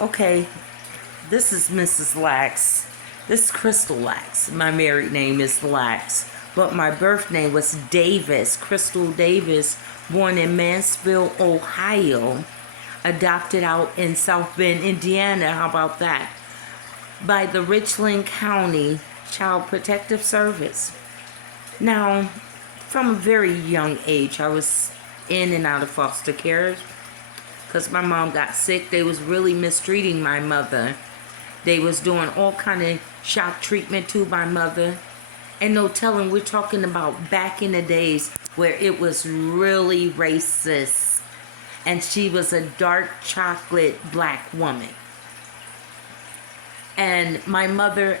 Okay, this is Mrs. Lax. This is Crystal Lax. My married name is Lax, but my birth name was Davis, Crystal Davis, born in Mansfield, Ohio, adopted out in South Bend, Indiana. How about that? By the Richland County Child Protective Service. Now, from a very young age, I was in and out of foster care because my mom got sick. They was really mistreating my mother. They was doing all kind of shock treatment to my mother. And no telling, we're talking about back in the days where it was really racist. And she was a dark chocolate black woman. And my mother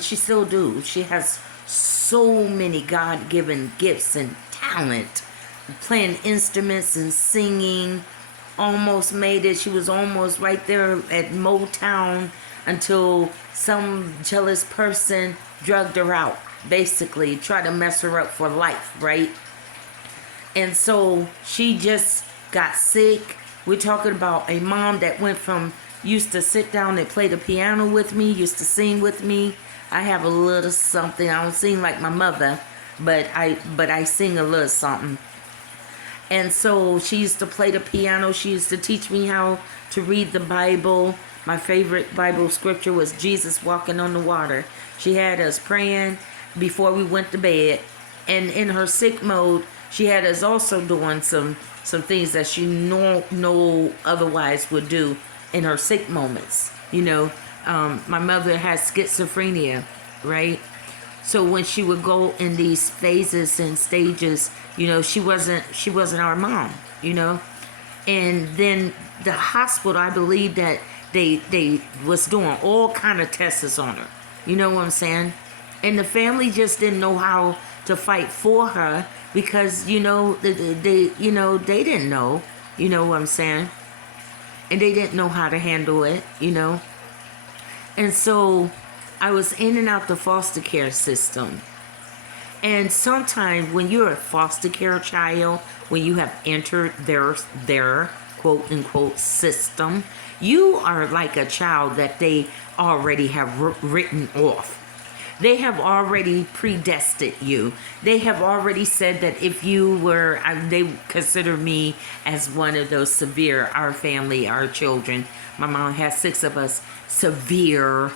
she still do. She has so many God-given gifts and talent. Playing instruments and singing, almost made it. She was almost right there at Motown until some jealous person drugged her out, basically tried to mess her up for life, right? And so she just got sick. We're talking about a mom that went from used to sit down and play the piano with me, used to sing with me. I have a little something. I don't sing like my mother, but I sing a little something. And so she used to play the piano. She used to teach me how to read the Bible. My favorite Bible scripture was Jesus walking on the water. She had us praying before we went to bed. And in her sick mode, she had us also doing some things that she no otherwise would do in her sick moments. My mother has schizophrenia, right? So when she would go in these phases and stages, she wasn't our mom, And then the hospital, I believe that they was doing all kind of tests on her. You know what I'm saying? And the family just didn't know how to fight for her because they didn't know, you know what I'm saying? And they didn't know how to handle it, And so I was in and out the foster care system. And sometimes when you're a foster care child, when you have entered their quote unquote system, you are like a child that they already have written off. They have already predestined you. They have already said that if you were, they consider me as one of those severe, our family, our children. My mom has 6 of us, severe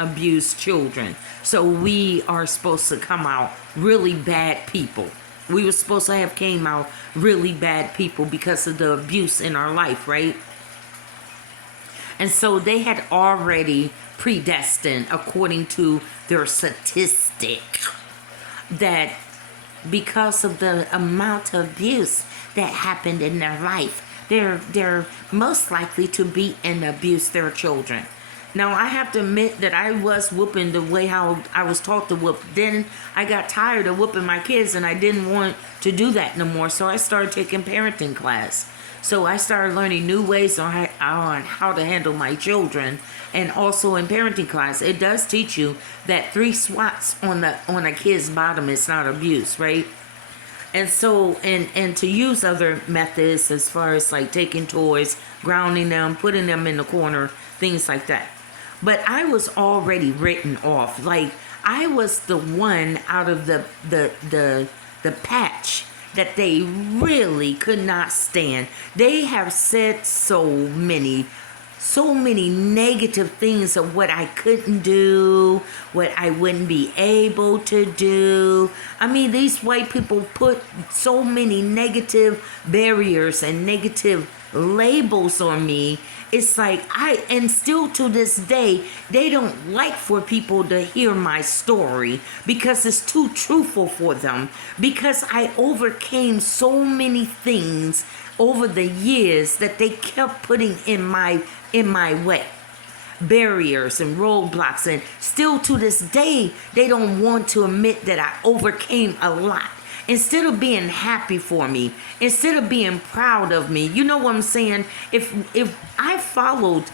abused children. So we are supposed to come out really bad people. We were supposed to have came out really bad people because of the abuse in our life, right? And so they had already predestined, according to their statistic, that because of the amount of abuse that happened in their life, they're most likely to beat and abuse their children. Now, I have to admit that I was whooping the way how I was taught to whoop. Then I got tired of whooping my kids and I didn't want to do that no more. So I started taking parenting class. So I started learning new ways on how to handle my children. And also in parenting class, it does teach you that 3 swats on a kid's bottom is not abuse, right? And so, and to use other methods as far as like taking toys, grounding them, putting them in the corner, things like that. But I was already written off. Like I was the one out of the patch that they really could not stand. They have said so many negative things of what I couldn't do, what I wouldn't be able to do. I mean, these white people put so many negative barriers and negative labels on me. It's like and still to this day, they don't like for people to hear my story because it's too truthful for them. Because I overcame so many things over the years that they kept putting in my way. Barriers and roadblocks, and still to this day, they don't want to admit that I overcame a lot. instead of being happy for me, instead of being proud of me. You know what I'm saying? If I followed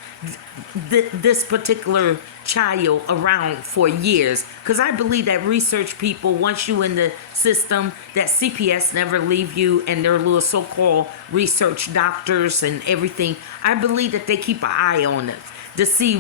this particular child around for years, because I believe that research people, once you in the system, that CPS never leave you, and their little so-called research doctors and everything, I believe that they keep an eye on it to see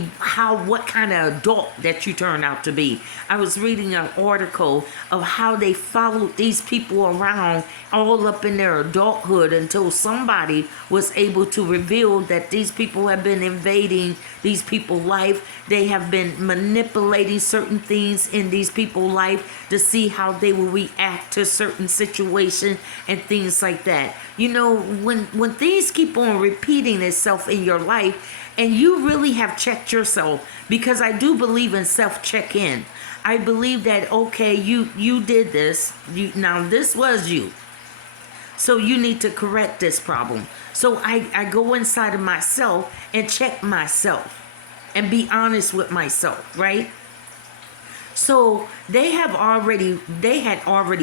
what kind of adult that you turn out to be. I was reading an article of how they followed these people around all up in their adulthood until somebody was able to reveal that these people have been invading these people's life. They have been manipulating certain things in these people's life to see how they will react to certain situations and things like that. You know, when things keep on repeating itself in your life, and you really have checked yourself, because I do believe in self-check-in. I believe that, okay, you did this. Now this was you. So you need to correct this problem. So I go inside of myself and check myself and be honest with myself, right? So they had already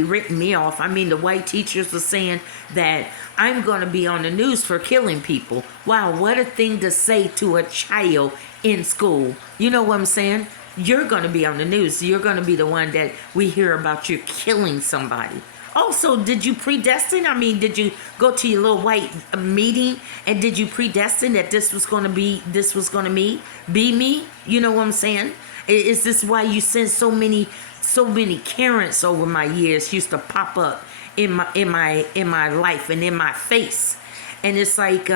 written me off. I mean, the white teachers were saying that I'm going to be on the news for killing people. Wow, what a thing to say to a child in school. You know what I'm saying? You're going to be on the news. You're going to be the one that we hear about you killing somebody. Also, did you predestine? I mean, did you go to your little white meeting and did you predestine that this was going to be me? You know what I'm saying? Is this why you send so many Karens over my years used to pop up in my life and in my face? And it's like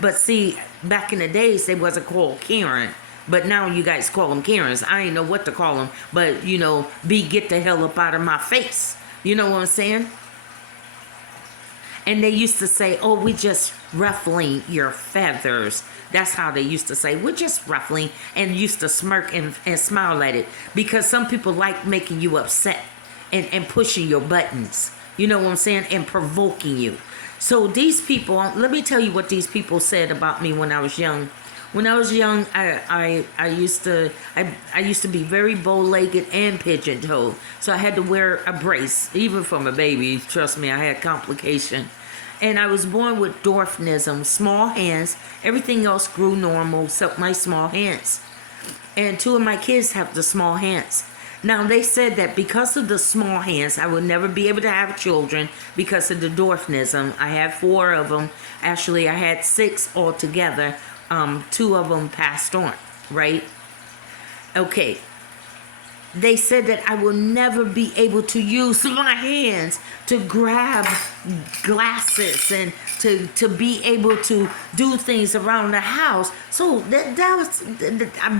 but see, back in the days they wasn't called Karen, but now you guys call them Karens. I ain't know what to call them, but you know, get the hell up out of my face. You know what I'm saying? And they used to say, oh, we just ruffling your feathers. That's how they used to say, we're just ruffling, and used to smirk and smile at it, because some people like making you upset and pushing your buttons. You know what I'm saying? And provoking you. So these people, let me tell you what these people said about me when I was young. When I was young, I used to be very bow-legged and pigeon-toed. So I had to wear a brace, even from a baby. Trust me, I had complication. And I was born with dwarfism, small hands. Everything else grew normal except my small hands. And 2 of my kids have the small hands. Now, they said that because of the small hands, I would never be able to have children because of the dwarfism. I had 4 of them. Actually, I had 6 altogether. 2 of them passed on, right? Okay. They said that I will never be able to use my hands to grab glasses and to be able to do things around the house. So that was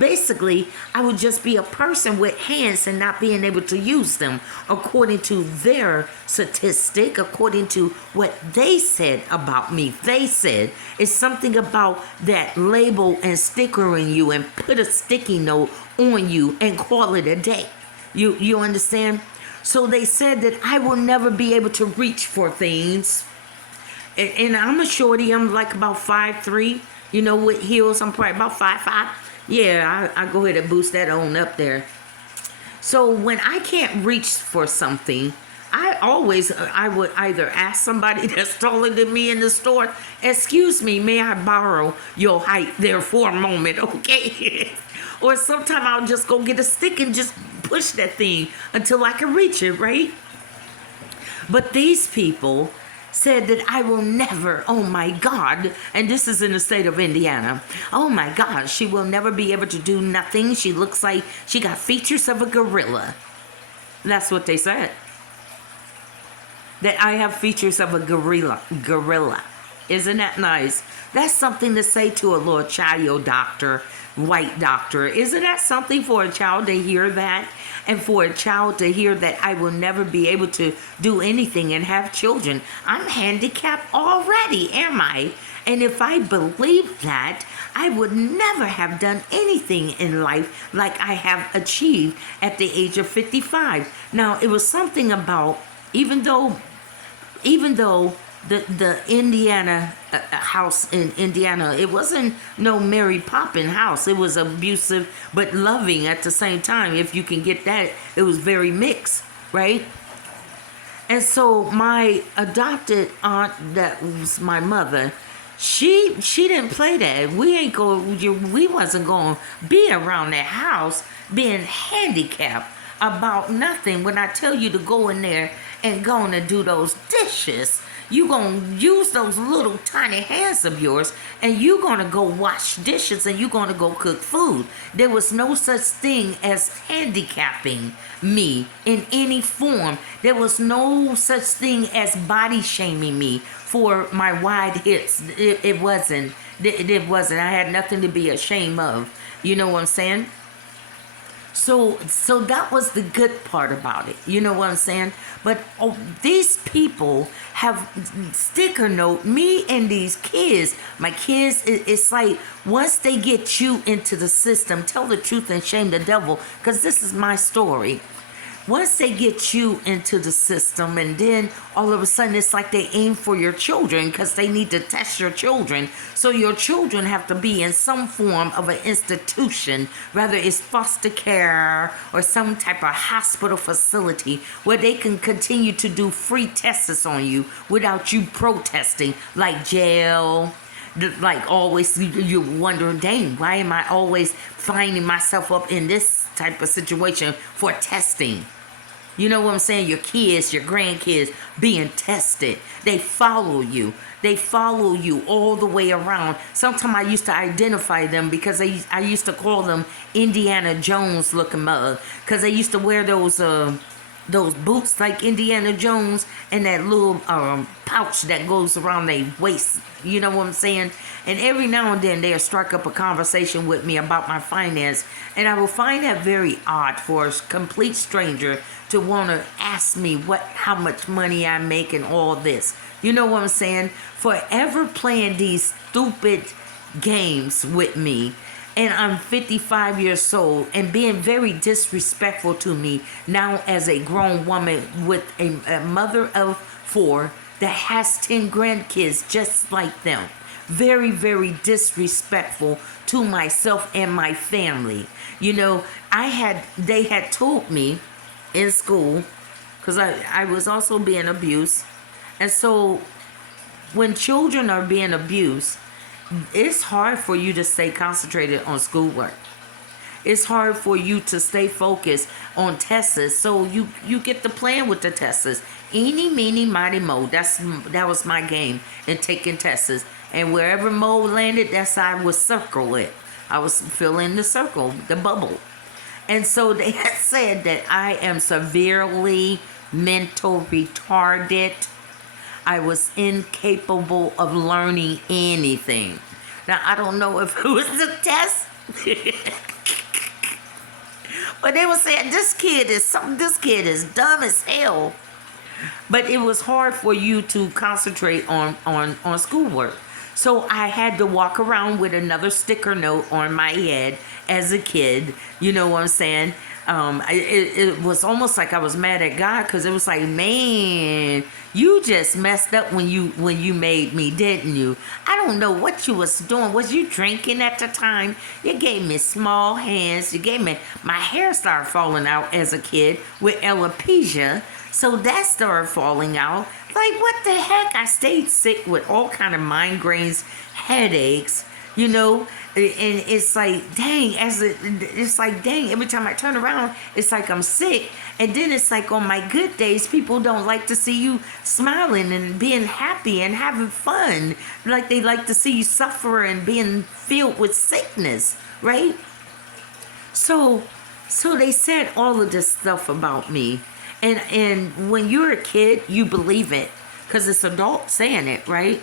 basically, I would just be a person with hands and not being able to use them, according to their statistic, according to what they said about me. They said it's something about that label and stickering you and put a sticky note on you and call it a day. You understand? So they said that I will never be able to reach for things. And I'm a shorty. I'm like about 5'3". You know, with heels, I'm probably about 5'5". Yeah, I go ahead and boost that on up there. So when I can't reach for something, I would either ask somebody that's taller than me in the store, excuse me, may I borrow your height there for a moment, okay? Or sometimes I'll just go get a stick and just push that thing until I can reach it, right? But these people said that I will never, oh my God, and this is in the state of Indiana, oh my God, she will never be able to do nothing. She looks like she got features of a gorilla. That's what they said. That I have features of a gorilla. Isn't that nice? That's something to say to a little child doctor, white doctor. Isn't that something for a child to hear that? And for a child to hear that I will never be able to do anything and have children. I'm handicapped already, am I? And if I believed that, I would never have done anything in life like I have achieved at the age of 55. Now, it was something about, even though the Indiana house in Indiana, it wasn't no Mary Poppins house. It was abusive but loving at the same time. If you can get that, it was very mixed, right? And so my adopted aunt, that was my mother, she didn't play that. We wasn't going to be around that house being handicapped about nothing. When I tell you to go in there and go and do those dishes, you gonna use those little tiny hands of yours, and you gonna go wash dishes, and you gonna go cook food. There was no such thing as handicapping me in any form. There was no such thing as body shaming me for my wide hips. It wasn't. It wasn't. I had nothing to be ashamed of. You know what I'm saying? So that was the good part about it. You know what I'm saying? But these people have sticker note me and these kids. My kids, it's like once they get you into the system, tell the truth and shame the devil, because this is my story. Once they get you into the system, and then all of a sudden it's like they aim for your children because they need to test your children. So your children have to be in some form of an institution, whether it's foster care or some type of hospital facility where they can continue to do free tests on you without you protesting, like jail. Like always, you wonder, dang, why am I always finding myself up in this type of situation for testing? You know what I'm saying? Your kids, your grandkids being tested. They follow you. They follow you all the way around. Sometimes I used to identify them because I used to call them Indiana Jones looking mug, because they used to wear those boots like Indiana Jones and that little pouch that goes around their waist. You know what I'm saying? And every now and then they'll strike up a conversation with me about my finance. And I will find that very odd for a complete stranger to want to ask me how much money I make and all this. You know what I'm saying? Forever playing these stupid games with me. And I'm 55 years old and being very disrespectful to me now as a grown woman with a mother of 4 that has 10 grandkids just like them. Very, very disrespectful to myself and my family. You know, they had told me in school, because I was also being abused. And so when children are being abused, it's hard for you to stay concentrated on schoolwork. It's hard for you to stay focused on tests. So you get to playing with the tests. Eeny, meeny, miny, mo. That was my game in taking tests. And wherever mo landed, that's how I would circle it. I was filling the circle, the bubble. And so they had said that I am severely mental retarded. I was incapable of learning anything. Now, I don't know if it was the test, but they were saying this kid is dumb as hell. But it was hard for you to concentrate on schoolwork. So I had to walk around with another sticker note on my head as a kid. You know what I'm saying? It was almost like I was mad at God, because it was like, man, you just messed up when you made me, didn't you? I don't know what you was doing. Was you drinking at the time? You gave me small hands. My hair started falling out as a kid with alopecia. So that started falling out. Like, what the heck? I stayed sick with all kind of migraines, headaches, you know. And it's like, dang, every time I turn around, it's like I'm sick. And then it's like on my good days, people don't like to see you smiling and being happy and having fun. Like they like to see you suffer and being filled with sickness, right? So they said all of this stuff about me. And when you're a kid, you believe it because it's adults saying it, right?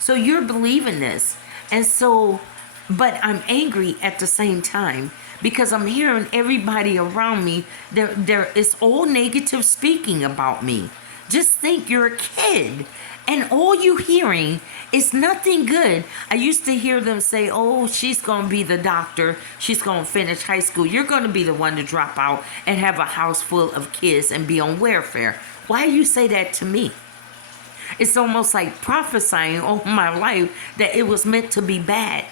So you're believing this. And so, but I'm angry at the same time because I'm hearing everybody around me, it's all negative speaking about me. Just think you're a kid. And all you hearing is nothing good. I used to hear them say, oh, she's going to be the doctor. She's going to finish high school. You're going to be the one to drop out and have a house full of kids and be on welfare. Why you say that to me? It's almost like prophesying all my life that it was meant to be bad.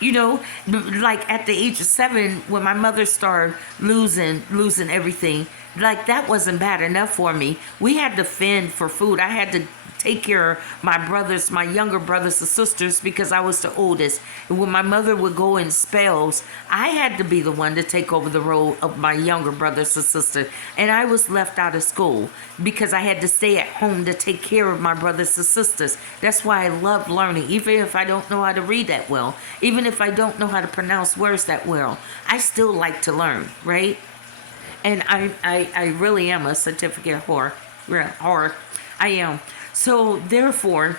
You know, like at the age of 7, when my mother started losing everything, like that wasn't bad enough for me. We had to fend for food. I had to take care of my younger brothers and sisters, because I was the oldest. And when my mother would go in spells, I had to be the one to take over the role of my younger brothers and sisters. And I was left out of school because I had to stay at home to take care of my brothers and sisters. That's why I love learning, even if I don't know how to read that well, even if I don't know how to pronounce words that well. I still like to learn, right? And I really am a certificate whore. Whore. I am. So therefore,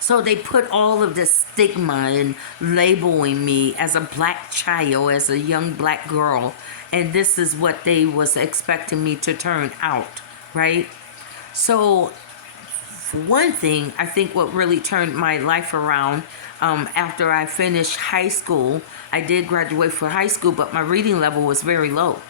so they put all of this stigma and labeling me as a black child, as a young black girl, and this is what they was expecting me to turn out, right? So for one thing, I think what really turned my life around, after I finished high school, I did graduate for high school, but my reading level was very low.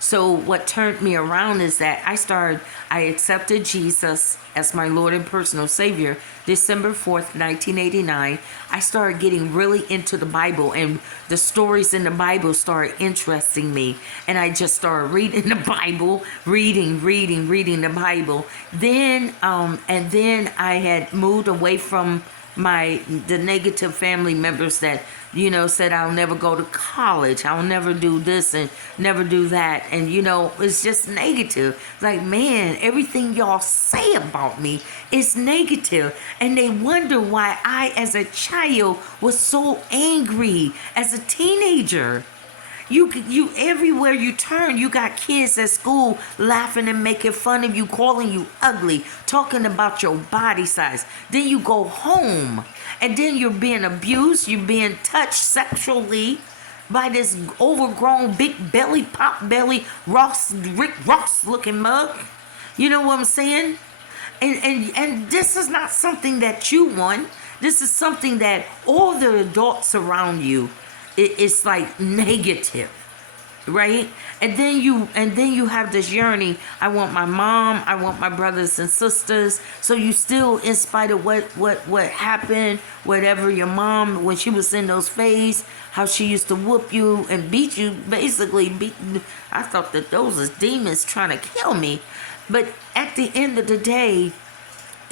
So what turned me around is that I accepted Jesus as my Lord and personal Savior December 4th, 1989. I started getting really into the Bible, and the stories in the Bible started interesting me. And I just started reading the Bible, reading the Bible. Then I had moved away from the negative family members that said I'll never go to college, I'll never do this and never do that, and it's just negative. Like, man, everything y'all say about me is negative, and they wonder why I as a child was so angry as a teenager. You everywhere you turn, you got kids at school laughing and making fun of you, calling you ugly, talking about your body size. Then you go home, and then you're being abused, you're being touched sexually by this overgrown, big belly, pop belly, Rick Ross looking mug. You know what I'm saying? And this is not something that you want. This is something that all the adults around you, it's like negative, right? And then you have this yearning. I want my mom, I want my brothers and sisters. So you still, in spite of what happened, whatever your mom, when she was in those phases, how she used to whoop you and beat you, basically beat. I thought that those was demons trying to kill me. But at the end of the day,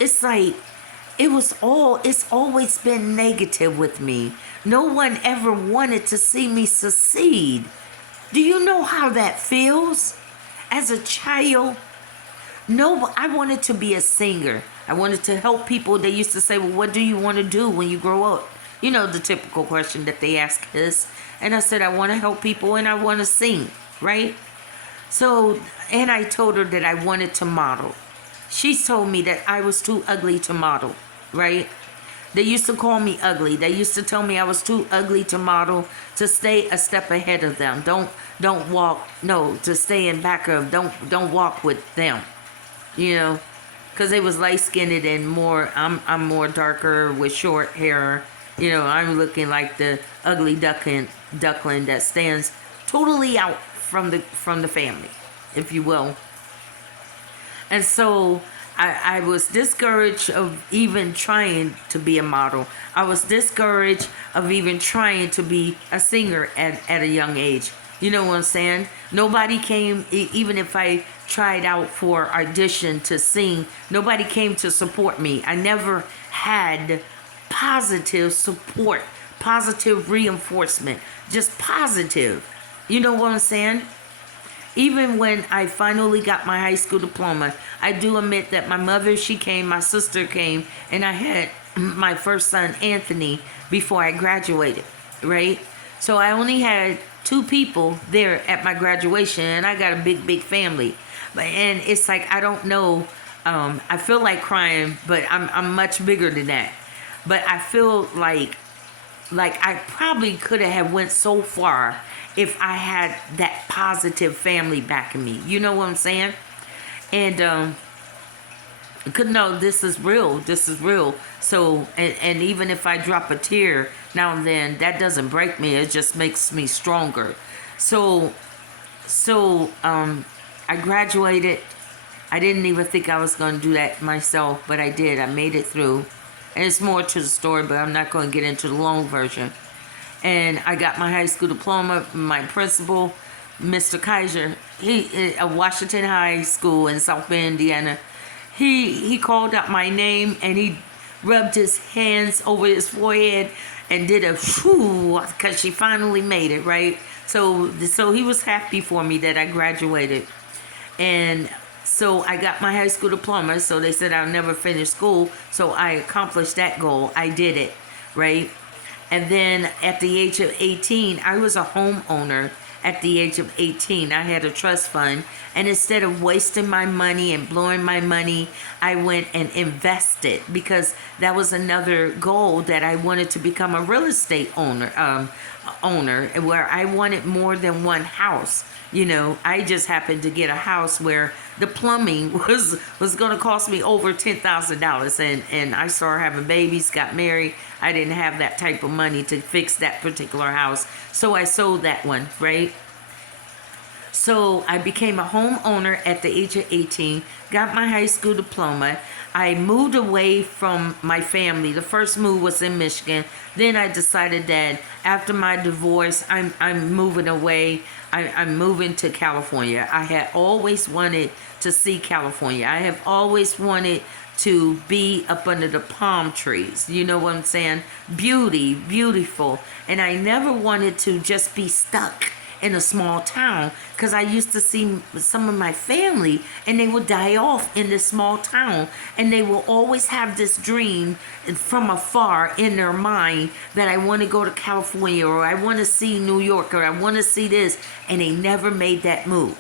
it's like, it's always been negative with me. No one ever wanted to see me succeed. Do you know how that feels? As a child, no, I wanted to be a singer. I wanted to help people. They used to say, well, what do you want to do when you grow up? You know, the typical question that they ask us. And I said, I want to help people and I want to sing, right? So, and I told her that I wanted to model. She told me that I was too ugly to model, right? They used to call me ugly. They used to tell me I was too ugly to model, to stay a step ahead of them. Don't walk, no, to stay in back of, don't walk with them, because they was light-skinned and I'm more darker with short hair. I'm looking like the ugly duckling that stands totally out from the family, if you will. And so I was discouraged of even trying to be a model. I was discouraged of even trying to be a singer at a young age. You know what I'm saying? Nobody came, even if I tried out for audition to sing, nobody came to support me. I never had positive support, positive reinforcement, just positive. You know what I'm saying? Even when I finally got my high school diploma, I do admit that my mother, she came, my sister came, and I had my first son, Anthony, before I graduated, right? So I only had 2 people there at my graduation, and I got a big family. And it's like, I don't know, I feel like crying, but I'm much bigger than that. But I feel like I probably could have went so far if I had that positive family backing me. You know what I'm saying? And could know this is real. So and even if I drop a tear now and then, that doesn't break me. It just makes me stronger. So I graduated. I didn't even think I was going to do that myself, but I did. I made it through. And it's more to the story, but I'm not going to get into the long version. And I got my high school diploma. My principal Mr. Kaiser, he at Washington High School in South Bend, Indiana. He called out my name and he rubbed his hands over his forehead and did a whoo because she finally made it, right? So he was happy for me that I graduated. And so I got my high school diploma. So they said I'll never finish school. So I accomplished that goal. I did it, right? And then at the age of 18, I was a homeowner. At the age of 18, I had a trust fund. And instead of wasting my money and blowing my money, I went and invested, because that was another goal, that I wanted to become a real estate owner, where I wanted more than one house. You know, I just happened to get a house where the plumbing was going to cost me over $10,000, and I started having babies, got married. I didn't have that type of money to fix that particular house, so I sold that one, right? So I became a homeowner at the age of 18, got my high school diploma. I moved away from my family. The first move was in Michigan. Then I decided that after my divorce, I'm moving away. I'm moving to California. I had always wanted to see California. I have always wanted to be up under the palm trees. You know what I'm saying? Beautiful. And I never wanted to just be stuck in a small town, because I used to see some of my family and they would die off in this small town, and they will always have this dream from afar in their mind that I want to go to California, or I want to see New York, or I want to see this, and they never made that move.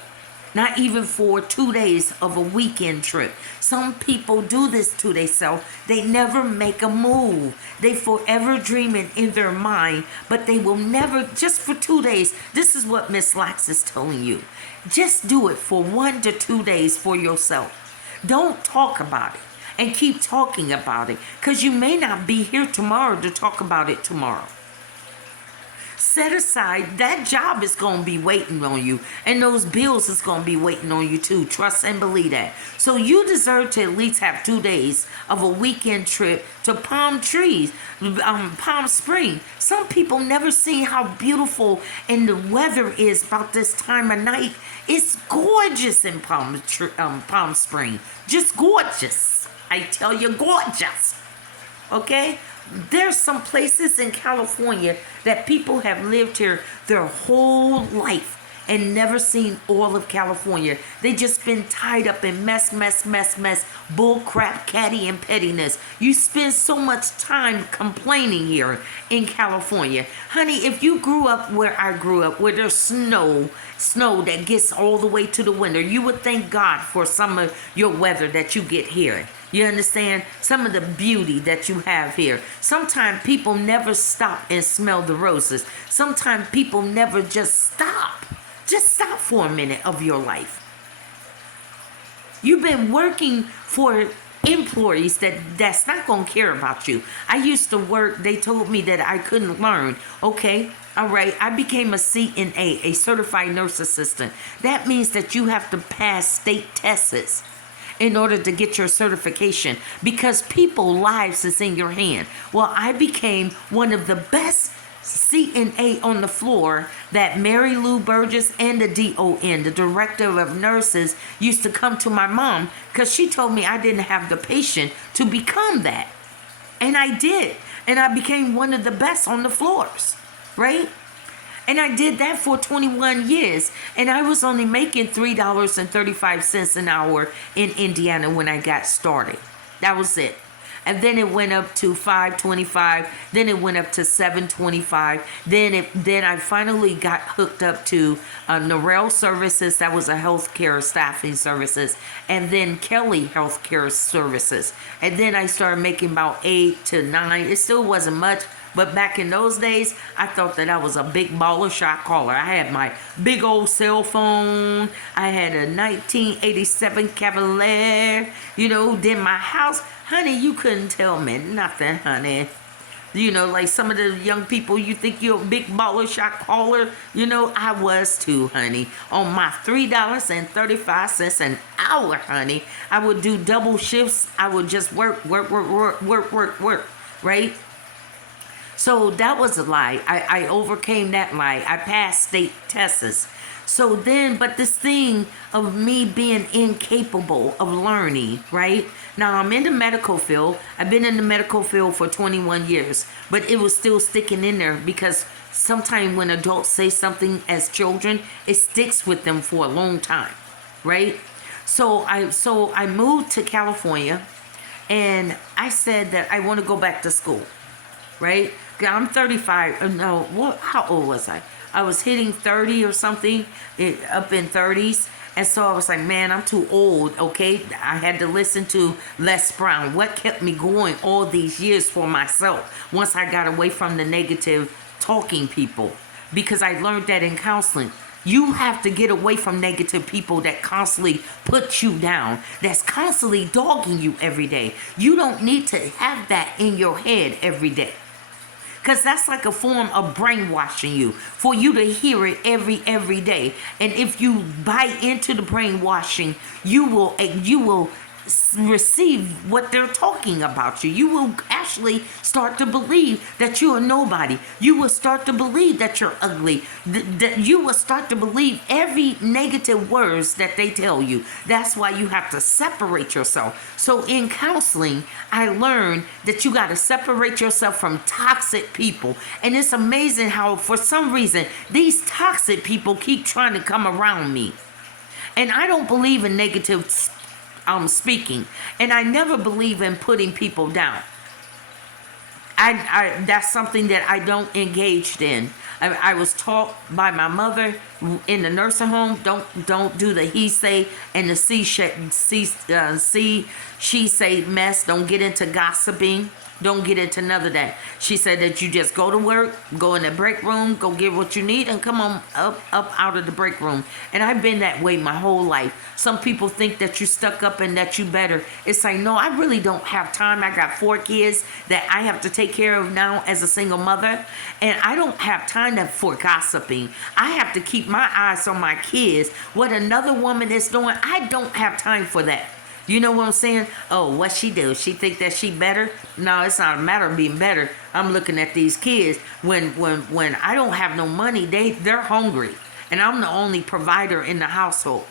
Not even for 2 days of a weekend trip. Some people do this to themselves. They never make a move. They forever dreaming in their mind, but they will never, just for 2 days. This is what Miss Lax is telling you. Just do it for 1 to 2 days for yourself. Don't talk about it and keep talking about it, because you may not be here tomorrow to talk about it tomorrow. Set aside, that job is going to be waiting on you, and those bills is going to be waiting on you too. Trust and believe that. So you deserve to at least have 2 days of a weekend trip to Palm Springs. Some people never see how beautiful and the weather is about this time of night. It's gorgeous in Palm Springs. Just gorgeous. I tell you, gorgeous. Okay? There's some places in California that people have lived here their whole life and never seen all of California. They just been tied up in mess, bull crap, catty, and pettiness. You spend so much time complaining here in California. Honey, if you grew up where I grew up, where there's snow that gets all the way to the winter, you would thank God for some of your weather that you get here. You understand? Some of the beauty that you have here. Sometimes people never stop and smell the roses. Sometimes people never just stop. Just stop for a minute of your life. You've been working for employees that's not going to care about you. I used to work, they told me that I couldn't learn. Okay, all right, I became a CNA, a certified nurse assistant. That means that you have to pass state tests in order to get your certification, because people's lives is in your hand. Well, I became one of the best CNA on the floor that Mary Lou Burgess and the DON, the director of nurses, used to come to my mom because she told me I didn't have the patience to become that. And I did. And I became one of the best on the floors, right? And I did that for 21 years. And I was only making $3.35 an hour in Indiana when I got started. That was it. And then it went up to $5.25. Then it went up to $7.25. Then I finally got hooked up to Norrell Services. That was a healthcare staffing services. And then Kelly Healthcare Services. And then I started making about 8 to 9. It still wasn't much. But back in those days, I thought that I was a big baller shot caller. I had my big old cell phone. I had a 1987 Cavalier. You know, then my house. Honey, you couldn't tell me nothing, honey. You know, like some of the young people, you think you're a big baller shot caller. You know, I was too, honey. On my $3.35 an hour, honey. I would do double shifts. I would just work, right? So that was a lie. I overcame that lie. I passed state tests. So then, but this thing of me being incapable of learning, right? Now I'm in the medical field. I've been in the medical field for 21 years, but it was still sticking in there because sometimes when adults say something as children, it sticks with them for a long time, right? So I moved to California, and I said that I want to go back to school, right? I'm 35. No, what? How old was I? I was hitting 30 or something, up in 30s. And so I was like, man, I'm too old, okay? I had to listen to Les Brown. What kept me going all these years for myself once I got away from the negative talking people? Because I learned that in counseling. You have to get away from negative people that constantly put you down, that's constantly dogging you every day. You don't need to have that in your head every day. Because that's like a form of brainwashing you for you to hear it every day. And if you buy into the brainwashing, you will receive what they're talking about you. You will actually start to believe that you are nobody. You will start to believe that you're ugly. That you will start to believe every negative words that they tell you. That's why you have to separate yourself. So in counseling, I learned that you got to separate yourself from toxic people. And it's amazing how for some reason these toxic people keep trying to come around me. And I don't believe in negative speaking, and I never believe in putting people down. I that's something that I don't engage in. I was taught by my mother in the nursing home, don't do the he say and the she say mess. Don't get into gossiping. Don't get into none of that. She said that you just go to work, go in the break room, go get what you need, and come on up out of the break room. And I've been that way my whole life. Some people think that you stuck up and that you better. It's like, no, I really don't have time. I got 4 kids that I have to take care of now as a single mother. And I don't have time for gossiping. I have to keep my eyes on my kids. What another woman is doing, I don't have time for that. You know what I'm saying? Oh, what she do? She think that she better? No, it's not a matter of being better. I'm looking at these kids. When I don't have no money, they're hungry, and I'm the only provider in the household.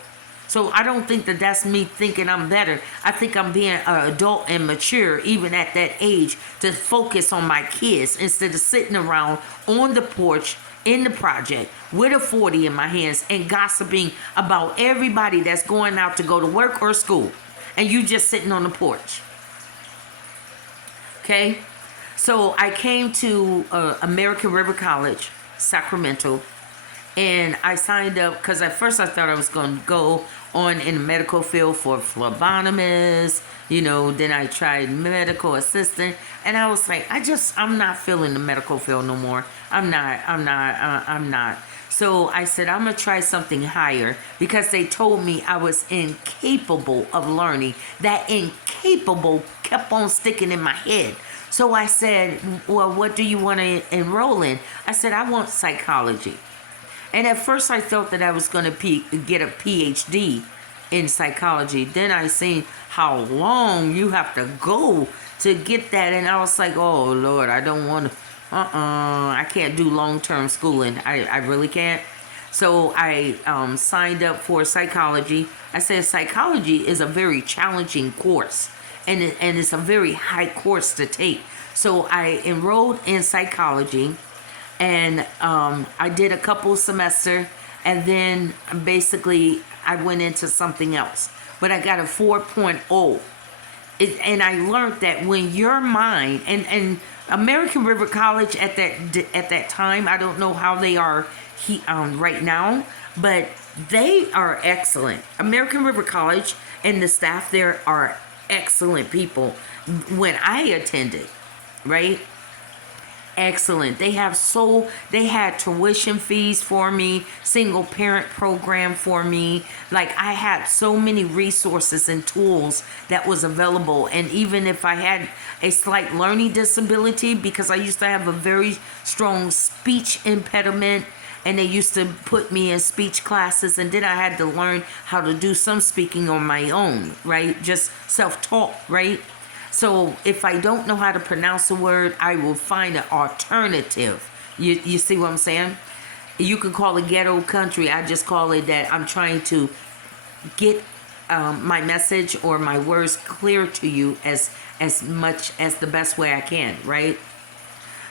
So I don't think that that's me thinking I'm better. I think I'm being an adult and mature, even at that age, to focus on my kids instead of sitting around on the porch in the project with a 40 in my hands and gossiping about everybody that's going out to go to work or school. And you just sitting on the porch. Okay? So I came to American River College, Sacramento, and I signed up because at first I thought I was going to go on in the medical field for phlebotomist, then I tried medical assistant, and I was like, I'm not feeling the medical field no more. I'm not. So I said, I'm going to try something higher because they told me I was incapable of learning. That incapable kept on sticking in my head. So I said, well, what do you want to enroll in? I said, I want psychology. And at first I thought that I was going to get a PhD in psychology. Then I seen how long you have to go to get that. And I was like, oh, Lord, I don't want to. I can't do long-term schooling. I really can't. So I signed up for psychology. I said psychology is a very challenging course, and it's a very high course to take. So I enrolled in psychology, and I did a couple semesters, and then basically I went into something else. But I got a 4.0. And I learned that when your mind and American River College at that time, I don't know how they are right now, but they are excellent. American River College and the staff there are excellent people. When I attended, right? Excellent. They had tuition fees for me, single parent program for me. Like I had so many resources and tools that was available. And even if I had a slight learning disability, because I used to have a very strong speech impediment, and they used to put me in speech classes, and then I had to learn how to do some speaking on my own, right? Just self-taught, right? So if I don't know how to pronounce a word, I will find an alternative. You see what I'm saying? You could call it ghetto country. I just call it that I'm trying to get my message or my words clear to you as much as the best way I can, right?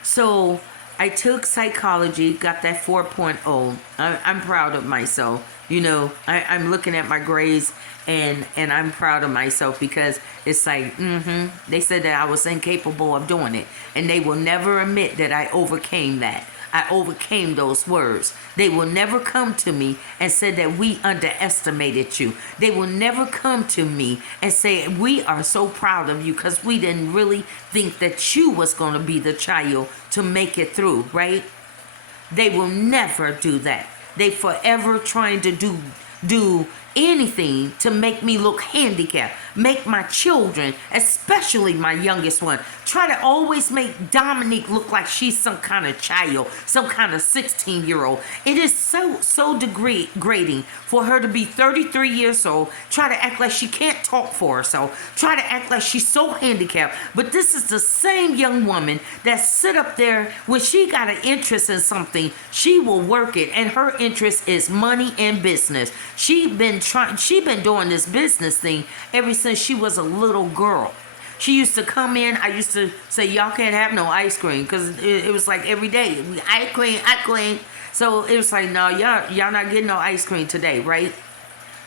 So I took psychology, got that 4.0. I'm proud of myself. You know, I'm looking at my grades and I'm proud of myself because it's like, they said that I was incapable of doing it. And they will never admit that I overcame that. I overcame those words. They will never come to me and say that we underestimated you. They will never come to me and say we are so proud of you because we didn't really think that you was going to be the child to make it through, right? They will never do that. They forever trying to do anything to make me look handicapped, make my children, especially my youngest one, try to always make Dominique look like she's some kind of child, some kind of 16-year-old. It is so degrading for her to be 33 years old, try to act like she can't talk for herself, try to act like she's so handicapped. But this is the same young woman that sit up there when she got an interest in something, she will work it, and her interest is money and business. She been doing this business thing ever since she was a little girl. She used to come in. I used to say, y'all can't have no ice cream because it was like every day, ice cream. So it was like, no, y'all not getting no ice cream today, right?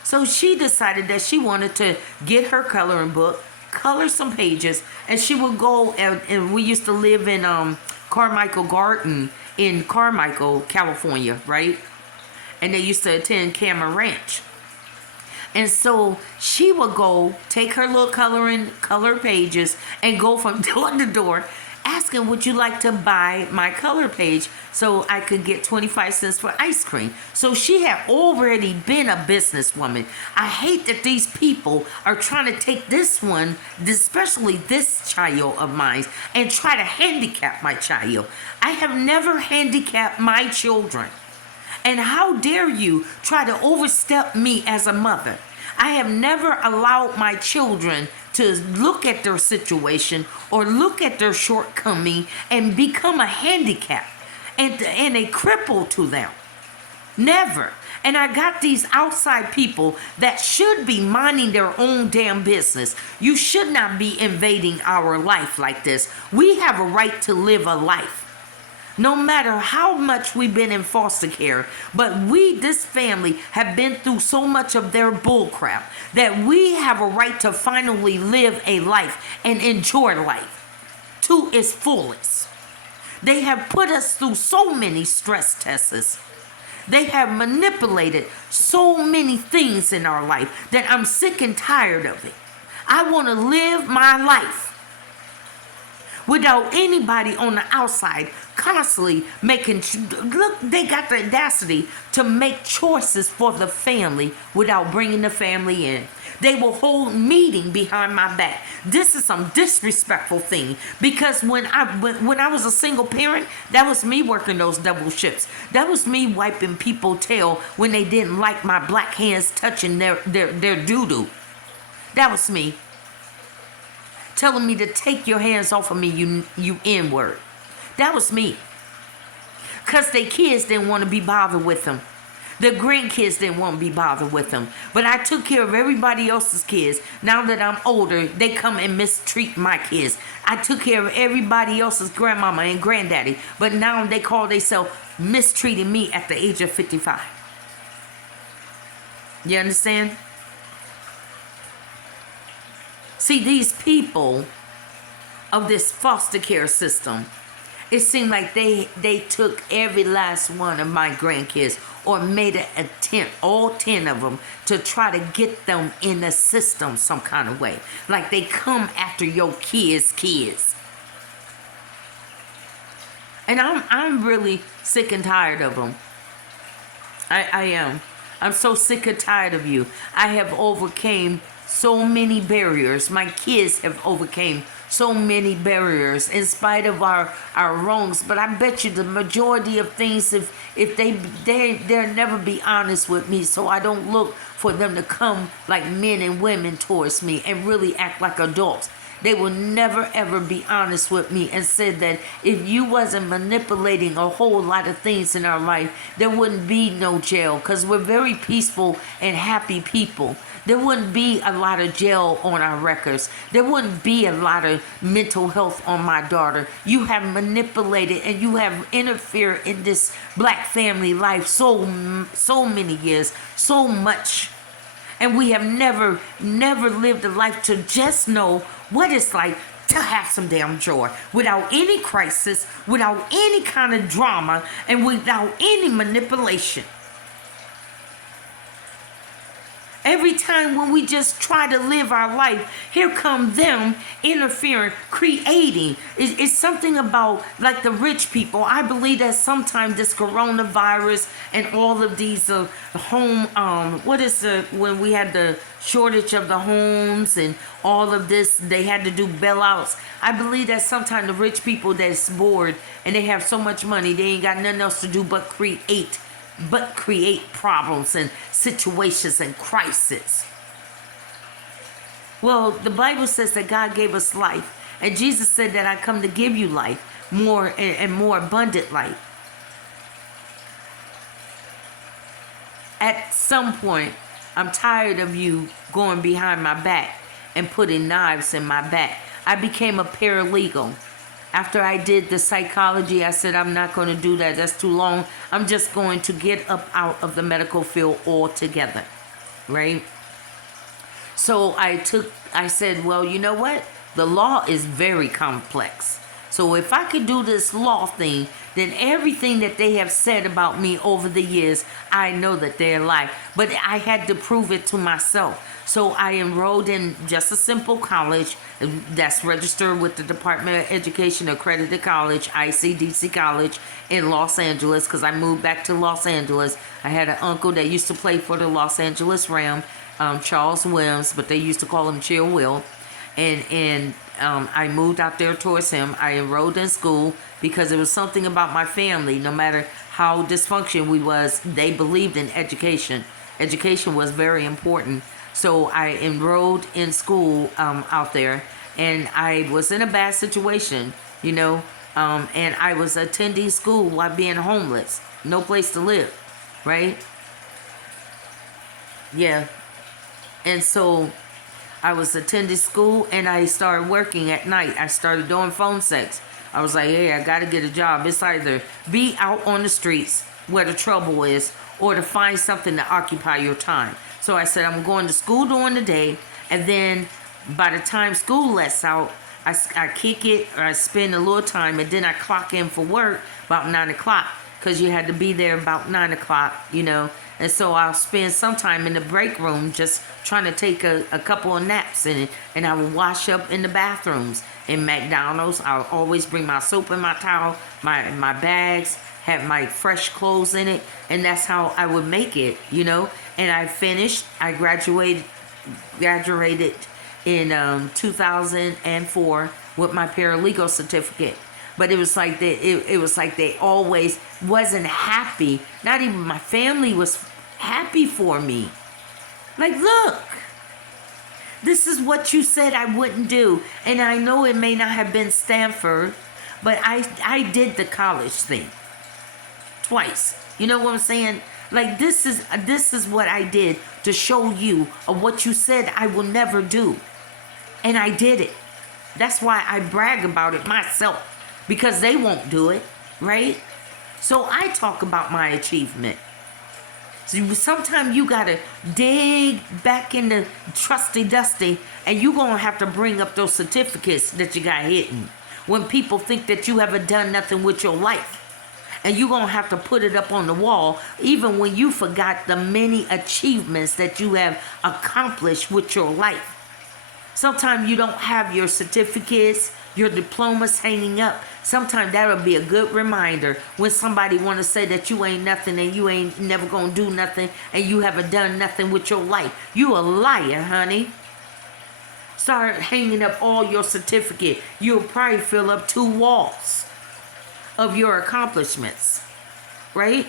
So she decided that she wanted to get her coloring book, color some pages, and she would go, and we used to live in Carmichael Garden in Carmichael, California, right? And they used to attend Cameron Ranch. And so she would go take her little color pages and go from door to door asking, would you like to buy my color page so I could get 25 cents for ice cream? So she had already been a businesswoman. I hate that these people are trying to take this one, especially this child of mine, and try to handicap my child. I have never handicapped my children. And how dare you try to overstep me as a mother? I have never allowed my children to look at their situation or look at their shortcoming and become a handicap and a cripple to them. Never. And I got these outside people that should be minding their own damn business. You should not be invading our life like this. We have a right to live a life. No matter how much we've been in foster care, but this family, have been through so much of their bullcrap that we have a right to finally live a life and enjoy life to its fullest. They have put us through so many stress tests. They have manipulated so many things in our life that I'm sick and tired of it. I want to live my life without anybody on the outside constantly making, look, they got the audacity to make choices for the family without bringing the family in. They will hold meeting behind my back. This is some disrespectful thing, because when I was a single parent, that was me working those double shifts. That was me wiping people's tail when they didn't like my black hands touching their doo-doo. That was me. Telling me to take your hands off of me, you N-word. That was me. Because their kids didn't want to be bothered with them. Their grandkids didn't want to be bothered with them. But I took care of everybody else's kids. Now that I'm older, they come and mistreat my kids. I took care of everybody else's grandmama and granddaddy. But now they call themselves mistreating me at the age of 55. You understand? See, these people of this foster care system, it seemed like they took every last one of my grandkids or made an attempt, all 10 of them, to try to get them in the system some kind of way. Like they come after your kids. And I'm really sick and tired of them. I am. I'm so sick and tired of you. I have overcame so many barriers. My kids have overcame so many barriers in spite of our wrongs. But I bet you the majority of things, if they'll never be honest with me, so I don't look for them to come like men and women towards me and really act like adults. They will never ever be honest with me and said that if you wasn't manipulating a whole lot of things in our life, there wouldn't be no jail, because we're very peaceful and happy people. There wouldn't be a lot of jail on our records. There wouldn't be a lot of mental health on my daughter. You have manipulated and you have interfered in this black family life so many years, so much. And we have never lived a life to just know what it's like to have some damn joy without any crisis, without any kind of drama, and without any manipulation. Every time when we just try to live our life, here come them interfering, creating. It's something about, like, the rich people. I believe that sometimes this coronavirus and all of these home, when we had the shortage of the homes and all of this, they had to do bailouts. I believe that sometimes the rich people that's bored and they have so much money, they ain't got nothing else to do but create problems and situations and crises. Well, the Bible says that God gave us life, and Jesus said that I come to give you life, more and more abundant life. At some point, I'm tired of you going behind my back and putting knives in my back. I became a paralegal. After I did the psychology, I said, I'm not going to do that. That's too long. I'm just going to get up out of the medical field altogether, right? So I said, well, you know what? The law is very complex. So if I could do this law thing, then everything that they have said about me over the years, I know that they're lying. But I had to prove it to myself. So I enrolled in just a simple college that's registered with the Department of Education, accredited college, ICDC College in Los Angeles, because I moved back to Los Angeles. I had an uncle that used to play for the Los Angeles Rams, Charles Williams, but they used to call him Chill Will. And I moved out there towards him. I enrolled in school because it was something about my family. No matter how dysfunctional we was, they believed in education. Education was very important. So I enrolled in school out there, and I was in a bad situation, and I was attending school while being homeless. No place to live, right? Yeah. And so I was attending school, and I started working at night. I started doing phone sex. I was like, hey, I got to get a job. It's either be out on the streets where the trouble is, or to find something to occupy your time. So I said, I'm going to school during the day, and then by the time school lets out, I kick it, or I spend a little time, and then I clock in for work about 9 o'clock, because you had to be there about 9 o'clock, And so I'll spend some time in the break room just trying to take a couple of naps in it, and I would wash up in the bathrooms. In McDonald's, I'll always bring my soap and my towel, my bags, have my fresh clothes in it, and that's how I would make it, And I finished. I graduated in 2004 with my paralegal certificate. But it was like they always wasn't happy. Not even my family was happy for me. Like, look, this is what you said I wouldn't do. And I know it may not have been Stanford, but I did the college thing twice. You know what I'm saying? Like, this is what I did to show you of what you said I will never do. And I did it. That's why I brag about it myself, because they won't do it, right? So I talk about my achievement. So sometimes you gotta dig back in the trusty dusty, and you're gonna have to bring up those certificates that you got hidden when people think that you haven't done nothing with your life. And you're going to have to put it up on the wall, even when you forgot the many achievements that you have accomplished with your life. Sometimes you don't have your certificates, your diplomas hanging up. Sometimes that'll be a good reminder when somebody want to say that you ain't nothing and you ain't never going to do nothing and you haven't done nothing with your life. You a liar, honey. Start hanging up all your certificate. You'll probably fill up 2 walls of your accomplishments, right?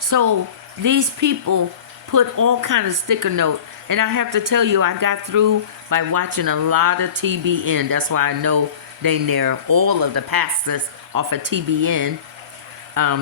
So these people put all kind of sticker note. And I have to tell you, I got through by watching a lot of TBN. That's why I know they near all of the pastors off of TBN.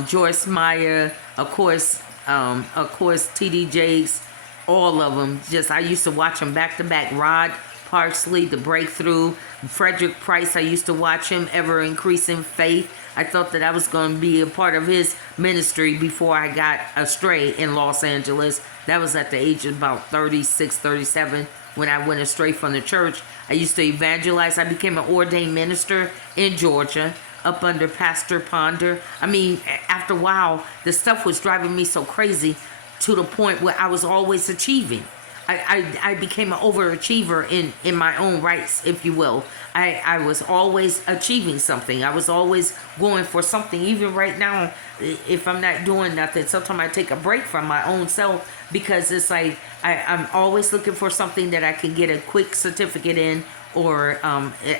Joyce Meyer, of course, TD Jakes, all of them. Just I used to watch them back to back. Rod Parsley, The Breakthrough, Frederick Price. I used to watch him, Ever Increasing Faith. I thought that I was going to be a part of his ministry before I got astray in Los Angeles. That was at the age of about 36, 37 when I went astray from the church. I used to evangelize. I became an ordained minister in Georgia up under Pastor Ponder. I mean, after a while, the stuff was driving me so crazy to the point where I was always achieving. I became an overachiever in my own rights, if you will. I was always achieving something. I was always going for something. Even right now, if I'm not doing nothing, sometimes I take a break from my own self because it's like I'm always looking for something that I can get a quick certificate in, or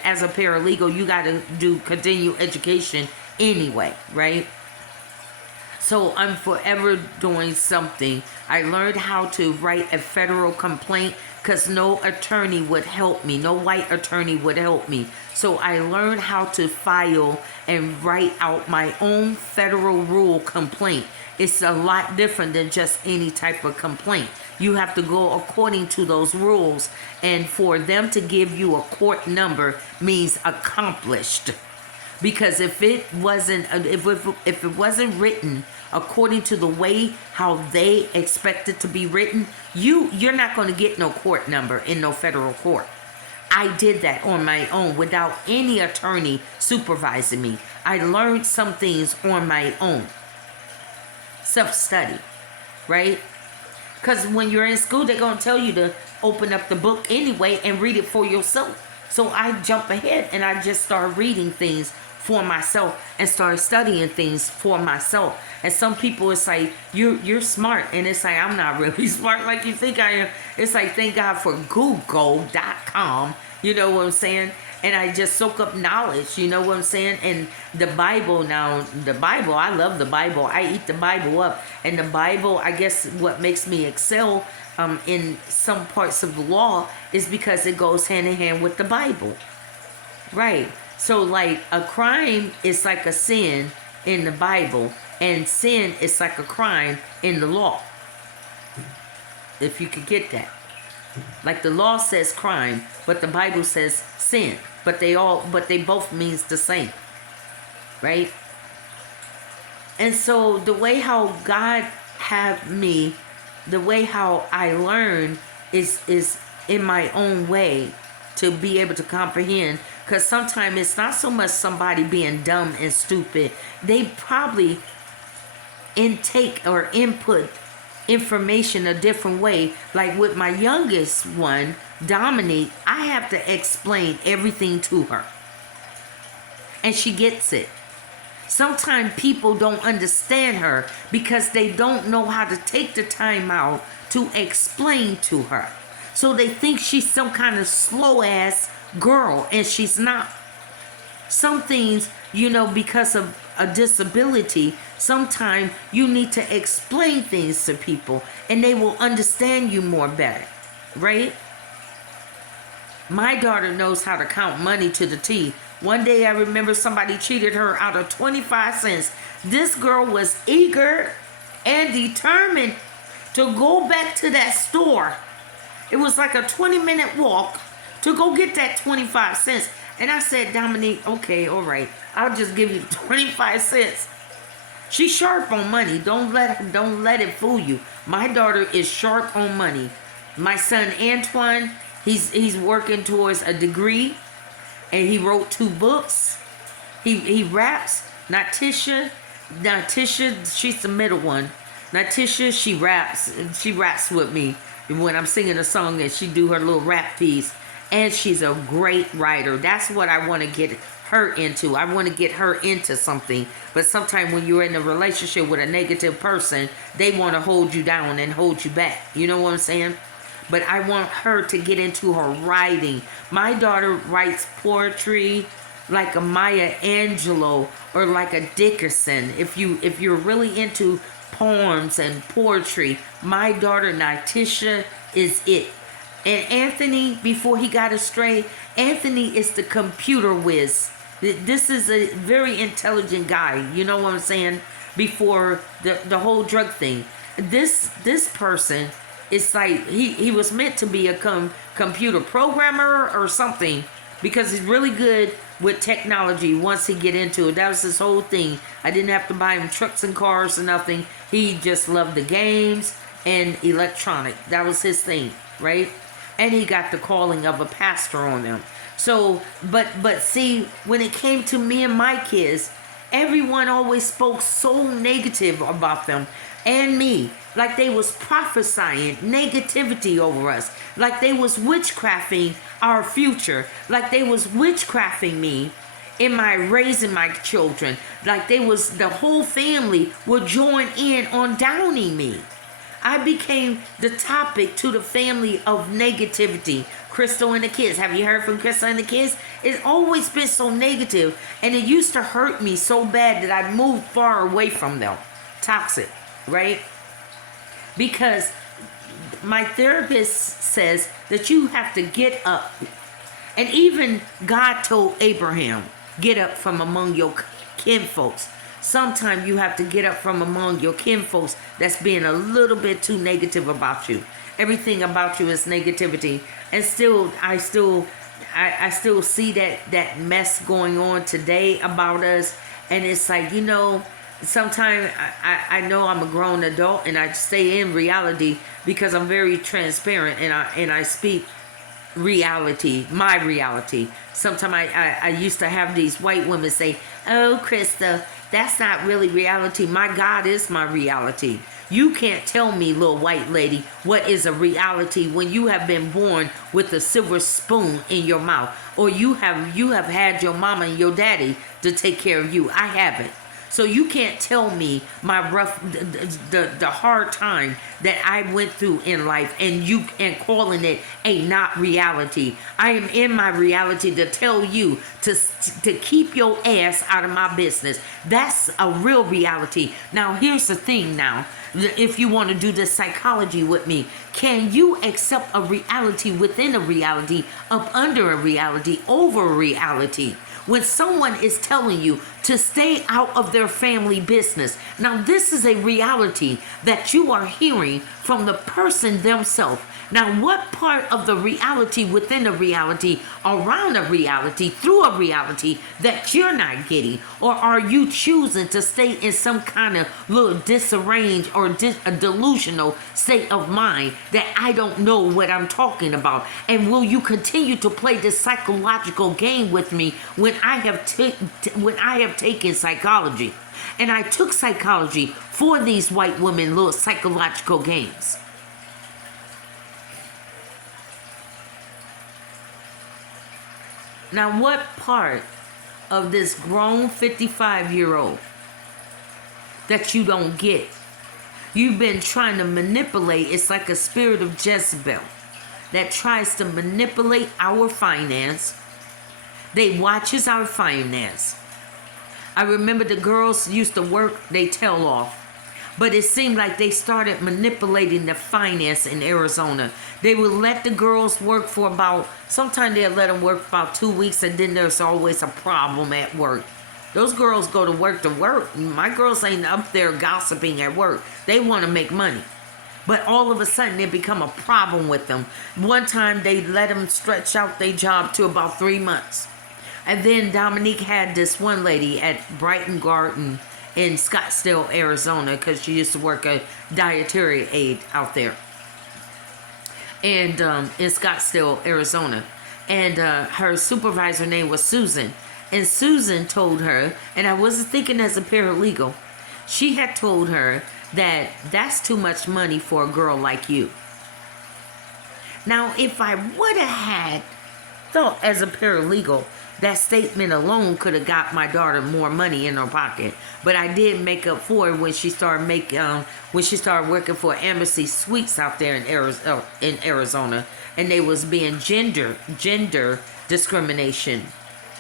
as a paralegal, you got to do continue education anyway, right? So I'm forever doing something. I learned how to write a federal complaint because no attorney would help me. No white attorney would help me. So I learned how to file and write out my own federal rule complaint. It's a lot different than just any type of complaint. You have to go according to those rules. And for them to give you a court number means accomplished. Because if it wasn't written according to the way how they expect it to be written, you're not going to get no court number in no federal court. I did that on my own without any attorney supervising me. I learned some things on my own. Self-study, right? Because when you're in school, they're going to tell you to open up the book anyway and read it for yourself. So I jump ahead and I just start reading things for myself and start studying things for myself. And some people, it's like, you're smart. And it's like, I'm not really smart like you think I am. It's like, thank God for Google.com. You know what I'm saying? And I just soak up knowledge. You know what I'm saying? And the Bible now, I love the Bible. I eat the Bible up. And the Bible, I guess what makes me excel in some parts of the law is because it goes hand in hand with the Bible. Right. So like a crime is like a sin in the Bible, and sin is like a crime in the law. If you could get that. Like the law says crime, but the Bible says sin. But they both means the same. Right? And so the way how God had me, the way how I learn is in my own way to be able to comprehend. Because sometimes it's not so much somebody being dumb and stupid. They probably intake or input information a different way. Like with my youngest one, Dominique, I have to explain everything to her. And she gets it. Sometimes people don't understand her because they don't know how to take the time out to explain to her. So they think she's some kind of slow ass girl, and she's not. Some things, because of a disability, sometimes you need to explain things to people and they will understand you more better, right? My daughter knows how to count money to the T. One day I remember somebody cheated her out of 25 cents. This girl was eager and determined to go back to that store. It was like a 20-minute walk to go get that 25 cents. And I said, Dominique, okay, all right, I'll just give you 25 cents. She's sharp on money. Don't let it fool you. My daughter is sharp on money. My son Antoine, he's working towards a degree, and he wrote 2 books. He raps. Natisha, she's the middle one. Natisha, she raps with me when I'm singing a song, and she do her little rap piece. And she's a great writer. That's what I want to get her into. I want to get her into something. But sometimes when you're in a relationship with a negative person, they want to hold you down and hold you back. You know what I'm saying? But I want her to get into her writing. My daughter writes poetry like a Maya Angelou or like a Dickerson. If you're really into poems and poetry. My daughter Nitisha is it. And Anthony, before he got astray, Anthony is the computer whiz. This is a very intelligent guy. You know what I'm saying? Before the whole drug thing. This person is like, he was meant to be a computer programmer or something, because he's really good with technology once he get into it. That was his whole thing. I didn't have to buy him trucks and cars or nothing. He just loved the games and electronic. That was his thing, right? And he got the calling of a pastor on him. So, but see, when it came to me and my kids, everyone always spoke so negative about them and me. Like they was prophesying negativity over us. Like they was witchcrafting our future. Like they was witchcrafting me in my raising my children. Like they was, the whole family would join in on downing me. I became the topic to the family of negativity. Crystal and the kids. Have you heard from Crystal and the kids? It's always been so negative, and it used to hurt me so bad that I moved far away from them. Toxic, right? Because my therapist says that you have to get up. And even God told Abraham, get up from among your kinfolks. Sometimes you have to get up from among your kinfolks that's being a little bit too negative about you. Everything about you is negativity. And still, I still see that mess going on today about us. And it's like, you know, sometimes I know I'm a grown adult and I stay in reality because I'm very transparent and I speak reality, my reality. Sometimes I used to have these white women say, oh, Krista, that's not really reality. My God is my reality. You can't tell me, little white lady, what is a reality when you have been born with a silver spoon in your mouth, or you have had your mama and your daddy to take care of you. I haven't. So you can't tell me my rough, the hard time that I went through in life and calling it a not reality. I am in my reality to tell you to keep your ass out of my business. That's a real reality. Now, here's the thing now. If you want to do this psychology with me, can you accept a reality within a reality, up under a reality, over a reality? When someone is telling you to stay out of their family business. Now, this is a reality that you are hearing from the person themselves. Now, what part of the reality within a reality, around a reality, through a reality that you're not getting? Or are you choosing to stay in some kind of little disarranged or a delusional state of mind that I don't know what I'm talking about? And will you continue to play this psychological game with me when I have taken psychology? And I took psychology for these white women little psychological games. Now, what part of this grown 55-year-old that you don't get? You've been trying to manipulate. It's like a spirit of Jezebel that tries to manipulate our finance. They watches our finance. I remember the girls used to work their tail off. But it seemed like they started manipulating the finance in Arizona. They would let the girls work for about, sometimes they'll let them work for about 2 weeks, and then there's always a problem at work. Those girls go to work. My girls ain't up there gossiping at work. They want to make money. But all of a sudden, it become a problem with them. One time, they let them stretch out their job to about 3 months. And then Dominique had this one lady at Brighton Garden in Scottsdale, Arizona, because she used to work a dietary aide out there. And in Scottsdale, Arizona. And her supervisor name was Susan. And Susan told her, and I wasn't thinking as a paralegal, she had told her that that's too much money for a girl like you. Now, if I would have thought as a paralegal, that statement alone could have got my daughter more money in her pocket. But I did make up for it when she started working for Embassy Suites out there in Arizona, and they was being gender discrimination.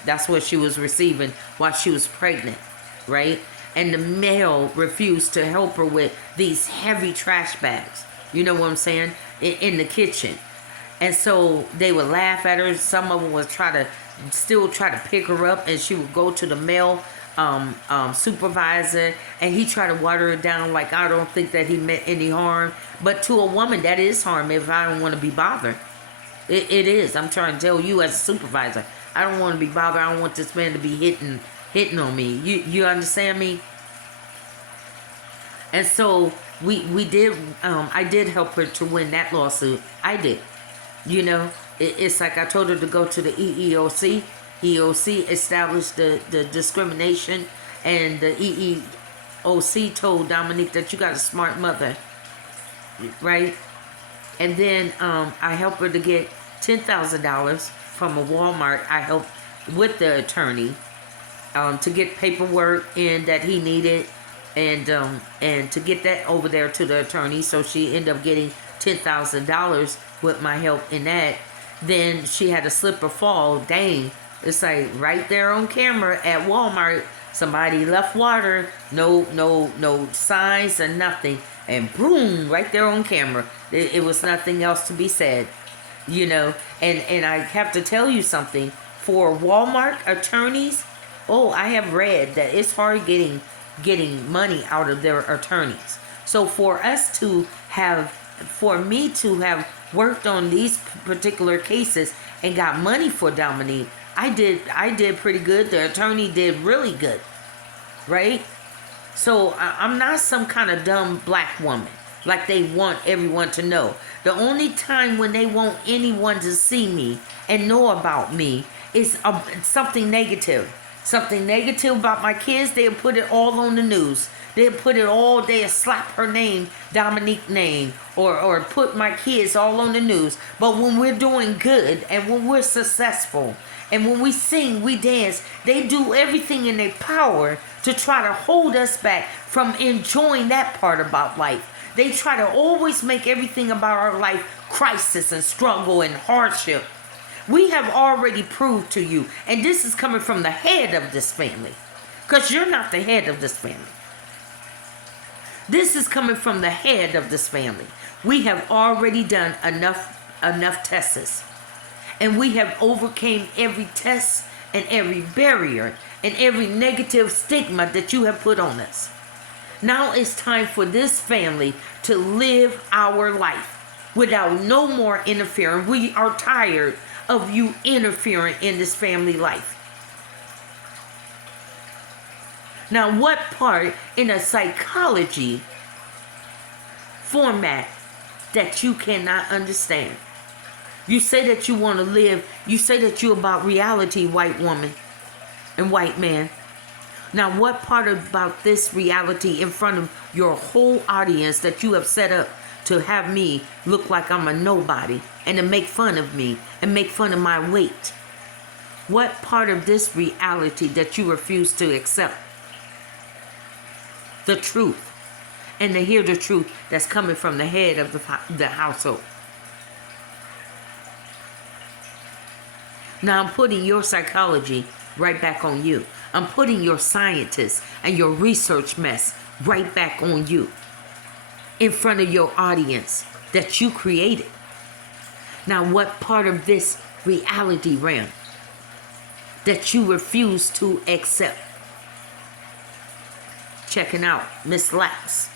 That's what she was receiving while she was pregnant, right? and the male refused to help her with these heavy trash bags. You know what I'm saying? In the kitchen. And so they would laugh at her. Some of them would still try to pick her up, and she would go to the male supervisor, and he tried to water it down like, I don't think that he meant any harm. But to a woman, that is harm if I don't want to be bothered. It is. I'm trying to tell you as a supervisor. I don't want to be bothered. I don't want this man to be hitting on me. You understand me? And so we did. I did help her to win that lawsuit. I did. You know, it's like I told her to go to the EEOC. EEOC established the discrimination, and the EEOC told Dominique that you got a smart mother, right? And then I helped her to get $10,000 from a Walmart. I helped with the attorney to get paperwork in that he needed, and to get that over there to the attorney. So she ended up getting $10,000 with my help in that. Then she had a slip or fall. Dang, it's like right there on camera at Walmart. Somebody left water, no signs or nothing, and boom, right there on camera. It was nothing else to be said, you know. And I have to tell you something. For Walmart attorneys, I have read that it's hard getting money out of their attorneys. So for me to have worked on these particular cases and got money for Dominique, I did pretty good. The attorney did really good, right? So I'm not some kind of dumb black woman like they want everyone to know. The only time when they want anyone to see me and know about me is something negative. Something negative about my kids, they'll put it all on the news. They'll slap her name, Dominique name, or put my kids all on the news. But when we're doing good and when we're successful and when we sing, we dance, they do everything in their power to try to hold us back from enjoying that part about life. They try to always make everything about our life crisis and struggle and hardship. We have already proved to you, and this is coming from the head of this family, because you're not the head of this family. This is coming from the head of this family. We have already done enough tests, and we have overcame every test and every barrier and every negative stigma that you have put on us. Now it's time for this family to live our life without no more interfering. We are tired of you interfering in this family life. Now, what part in a psychology format that you cannot understand? You say that you want to live, you say that you're about reality, white woman and white man. Now, what part about this reality in front of your whole audience that you have set up to have me look like I'm a nobody and to make fun of me and make fun of my weight? What part of this reality that you refuse to accept the truth and to hear the truth that's coming from the head of the household? Now I'm putting your psychology right back on you. I'm putting your scientists and your research mess right back on you in front of your audience that you created. Now, what part of this reality realm that you refuse to accept? Checking out Miss Lax.